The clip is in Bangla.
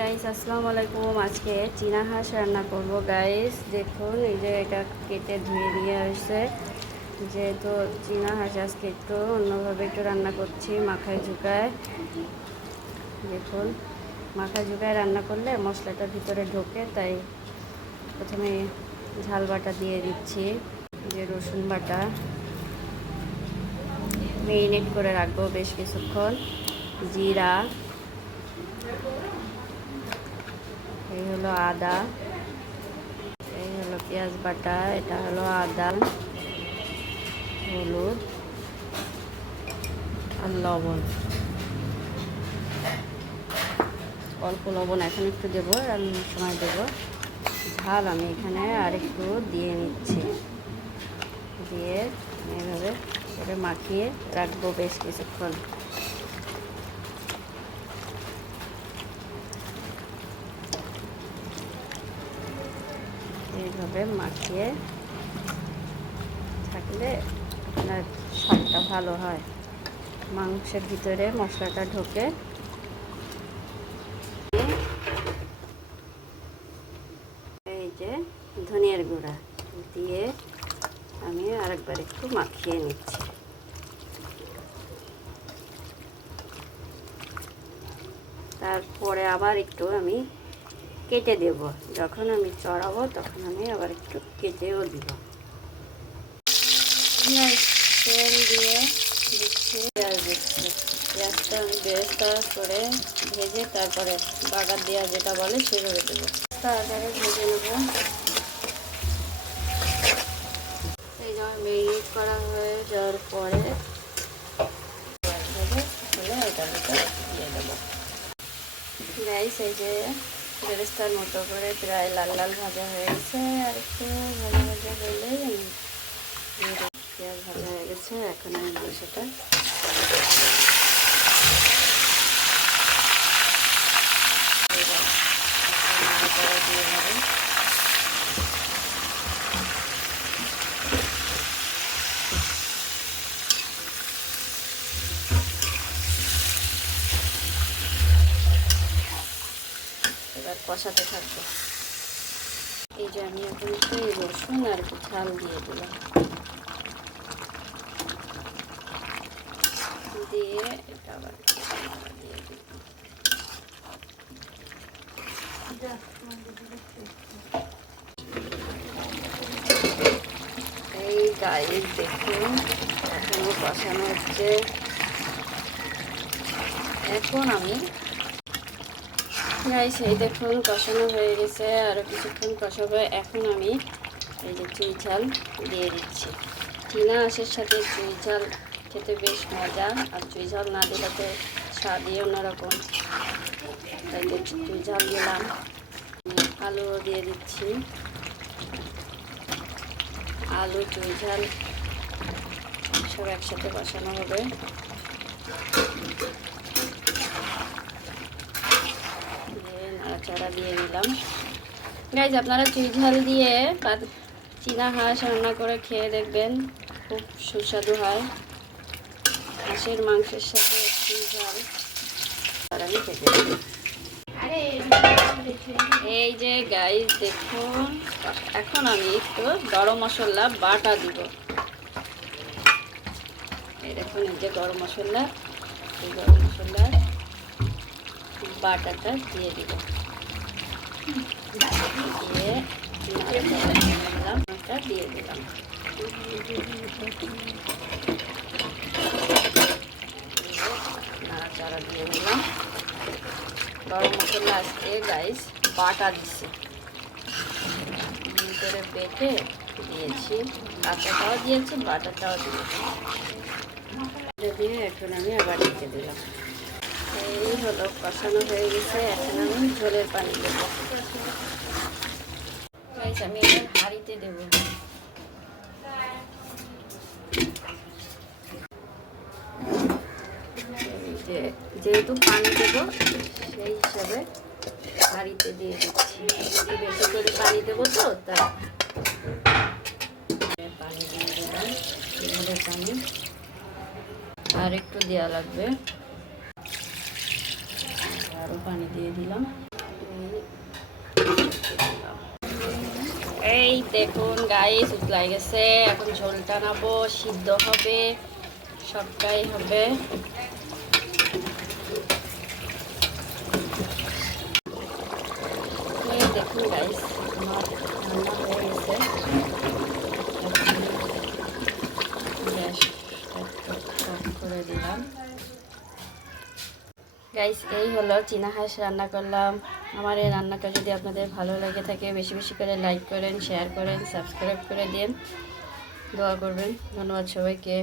গাইস আসসালামু আলাইকুম। আজকে চীনা হাঁস রান্না করব গাইস। দেখুন এই যে এটা কেটে ধুয়ে নিয়ে আসছে। যেহেতু চীনা হাঁস আজকে একটু অন্যভাবে একটু রান্না করছি, মাখায় ঝুঁকায়। দেখুন মাখায় ঝুঁকায় রান্না করলে মশলাটা ভিতরে ঢোকে, তাই প্রথমে ঝাল বাটা দিয়ে দিচ্ছি। যে রসুন বাটা মেরিনেট করে রাখবো বেশ কিছুক্ষণ। জিরা, এই হলো আদা, এই হলো পেঁয়াজ বাটা, এটা হলো আদা, হলুদ আর লবণ। অল্প লবণ এখন একটু দেবো, রান্নার সময় দেবো। ঝাল আমি এখানে আর একটু দিয়ে নিচ্ছি, দিয়ে এইভাবে করে মাখিয়ে রাখবো বেশ কিছুক্ষণ। এইভাবে মাখিয়ে থাকলে আপনার স্বাদটা ভালো হয়, মাংসের ভিতরে মশলাটা ঢোকে। এই যে ধনিয়ার গুঁড়া দিয়ে আমি আরেকবার একটু মাখিয়ে নিচ্ছি। তারপরে আবার একটু আমি কেটে দেব, যখন আমি চড়াবো তখন আমি আবার একটু কেটেও দিব। তেল দিয়ে দিচ্ছি, পেঁয়াজ দিচ্ছি। পেঁয়াজটা আমি বেরেস্তা করে ভেজে তারপরে বাগার দেওয়া যেটা বলে সেভাবে দেবো। তারপরে ভেজে নেব। এই যে মেরিনেট করা হয়ে যাওয়ার পরে হলে এটার ভিতরে দিয়ে দেবো। গাইস এই যে বেরেস্তার মতো করে প্রায় লাল লাল ভাজা হয়ে গেছে, আর একটু ভাজা ভাজা হলেই আমি পেঁয়াজ ভাজা হয়ে গেছে। এখন আমি সেটা দিয়ে দেবো। এবার কষাতে থাকবো। এই যে আমি এখন একটু রসুন আর একটু ঝাল দিয়ে দিলাম, দিয়ে এটা আবার দিয়ে দিলাম। এই গাইস দেখুন এখনো কষানো হচ্ছে। এখন আমি গাইস এই দেখুন কষানো হয়ে গেছে, আরও কিছুক্ষণ কষাবো। এখন আমি এই যে চুই ঝাল দিয়ে দিচ্ছি। চীনা হাঁসের সাথে চুই ঝাল খেতে বেশ মজা, আর চুই ঝাল না দিলে তো স্বাদই অন্যরকম, তাই চুই ঝাল দিলাম। আলুও দিয়ে দিচ্ছি, আলু চুই ঝাল সব একসাথে কষানো হবে। নাড়াচাড়া দিয়ে দিলাম। গাইজ আপনারা চুই ঝাল দিয়ে চীনা হাঁস রান্না করে খেয়ে দেখবেন, খুব সুস্বাদু হয়। হাঁসের মাংসের সাথে চুই ঝাল আর আমি খেতে দিই। এই যে গাইজ দেখুন এখন আমি একটু গরম মশলা বাটা দিব। এই দেখুন এই যে গরম মশলা, এই গরম মশলার বাটাটা দিয়ে দিব, দিয়ে দিয়ে দিলাম। নাড়াচাড়া দিয়ে দিলাম। গরম মশলা আজকে গাইস বাটা দিচ্ছি, ভিতরে বেটে দিয়েছি, কাঁচাটাও দিয়েছি, বাটাটাও দিয়েছি। দিয়ে এখন আমি আবার রেখে দিলাম। এই হলো কষানো হয়ে গেছে। এখন আমি ঝোলের পানি দেবো। গাইস আমি এবার হাঁড়িতে দেবো। যেহেতু পানি দেবো সেই হিসাবে হাঁড়িতে দিয়ে দিচ্ছি, বেশি করে পানি দেবো তো তাই পানি দিয়ে দিলাম। ঝোলের পানি আর একটু দেওয়া লাগবে, আরও পানি দিয়ে দিলাম। দেখুন গাইস উতলাই গেছে, এখন ঝোলটা নাবো, সিদ্ধ হবে, সবটাই হবে। দেখুন গাইস আমার রান্না হয়ে গেছে, গ্যাসটা অফ করে দিলাম। গাইস এই হলো চীনা হাঁস রান্না করলাম। আমার এই রান্নাটা যদি আপনাদের ভালো লেগে থাকে বেশি বেশি করে লাইক করেন, শেয়ার করেন, সাবস্ক্রাইব করে দিন, দোয়া করবেন। ধন্যবাদ সবাইকে।